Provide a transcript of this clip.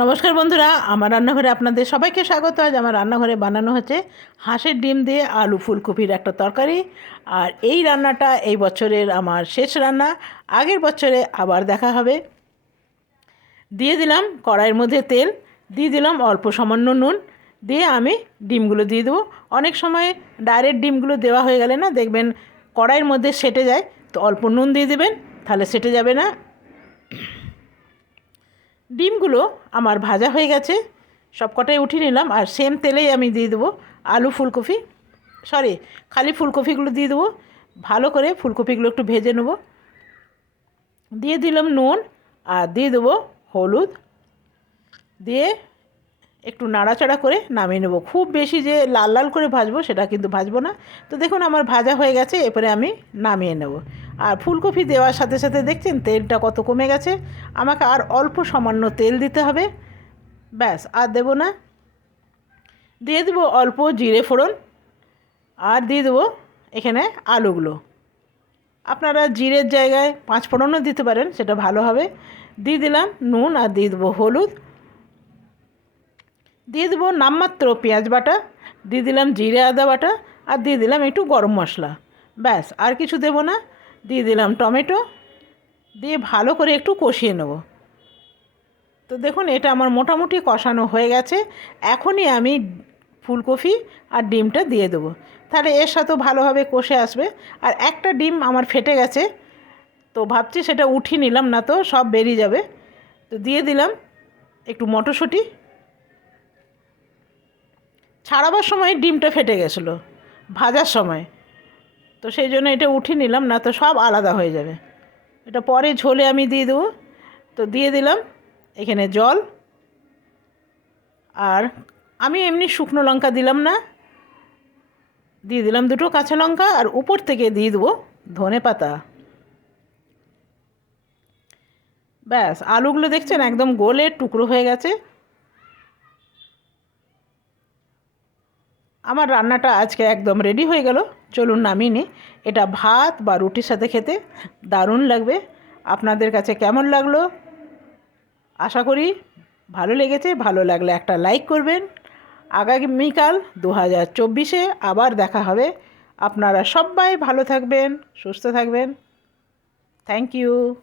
নমস্কার বন্ধুরা, আমার রান্নাঘরে আপনাদের সবাইকে স্বাগত। আজ আমার রান্নাঘরে বানানো হচ্ছে হাঁসের ডিম দিয়ে আলু ফুলকপির একটা তরকারি। আর এই রান্নাটা এই বছরের আমার শেষ রান্না, আগের বছরে আবার দেখা হবে। দিয়ে দিলাম কড়াইয়ের মধ্যে তেল, দিয়ে দিলাম অল্প সামান্য নুন, দিয়ে আমি ডিমগুলো দিয়ে দেবো। অনেক সময় ডাইরেক্ট ডিমগুলো দেওয়া হয়ে গেলে না, দেখবেন কড়াইয়ের মধ্যে সেটে যায়, তো অল্প নুন দিয়ে দেবেন, তাহলে সেটে যাবে না। ডিমগুলো আমার ভাজা হয়ে গেছে। সবকটাই উঠিয়ে নিলাম আর সেম তেলেই আমি দিয়ে দেবো আলু ফুলকপি। সরি খালি ফুলকপিগুলো দিয়ে দেবো। ভালো করে ফুলকপিগুলো একটু ভেজে নেব। দিয়ে দিলাম নুন আর দিয়ে দেবো হলুদ। দিয়ে একটু নাড়াচাড়া করে নামিয়ে নেব। খুব বেশি যে লাল লাল করে ভাজবো সেটা কিন্তু ভাজবো না। তো দেখুন আমার ভাজা হয়ে গেছে, এরপরে আমি নামিয়ে নেব। আর ফুলকপি দেওয়ার সাথে সাথে দেখছেন তেলটা কত কমে গেছে। আমাকে আর অল্প সামান্য তেল দিতে হবে। ব্যাস, আর দেবো না। দিয়ে দেবো অল্প জিরে ফোড়ন। আর দিয়ে দেবো এখানে আলুগুলো। আপনারা জিরের জায়গায় পাঁচ ফোড়নও দিতে পারেন, সেটা ভালো হবে। দিয়ে দিলাম নুন আর দিয়ে দেবো হলুদ। দিয়ে দেবো নামমাত্র পেঁয়াজ বাটা, দিয়ে দিলাম জিরে আদা বাটা আর দিয়ে দিলাম একটু গরম মশলা। ব্যাস, আর কিছু দেবো না। দিয়ে দিলাম টমেটো, দিয়ে ভালো করে একটু কষিয়ে নেব। তো দেখুন, এটা আমার মোটামুটি কষানো হয়ে গেছে। এখনই আমি ফুলকপি আর ডিমটা দিয়ে দেবো। তাহলে এর সাথেও ভালোভাবে কষে আসবে। আর একটা ডিম আমার ফেটে গেছে, তো ভাবছি সেটা উঠিয়ে নিলাম না তো সব বেরিয়ে যাবে। তো দিয়ে দিলাম একটু মটরশুঁটি। ছাড়াবার সময় ডিমটা ফেটে গেছিল, ভাজার সময়। তো সেই জন্য এটা উঠিয়ে নিলাম, না তো সব আলাদা হয়ে যাবে। এটা পরে ঝোলে আমি দিয়ে দেবো। তো দিয়ে দিলাম, এখানে জল। আর আমি এমনি শুকনো লঙ্কা দিলাম না। দিয়ে দিলাম দুটো কাঁচা লঙ্কা, আর উপর থেকে দিয়ে দেবো ধনে পাতা। ব্যাস, আলুগুলো দেখছেন একদম গোলে টুকরো হয়ে গেছে। আমার রান্নাটা আজকে একদম রেডি হয়ে গেল। চলুন নামিয়ে নিই। এটা ভাত বা রুটির সাথে খেতে দারুণ লাগবে। আপনাদের কাছে কেমন লাগল? আশা করি ভালো লেগেছে। ভালো লাগলে একটা লাইক করবেন। আগামীকাল দু হাজার চব্বিশে আবার দেখা হবে। আপনারা সবাই ভালো থাকবেন, সুস্থ থাকবেন। Thank you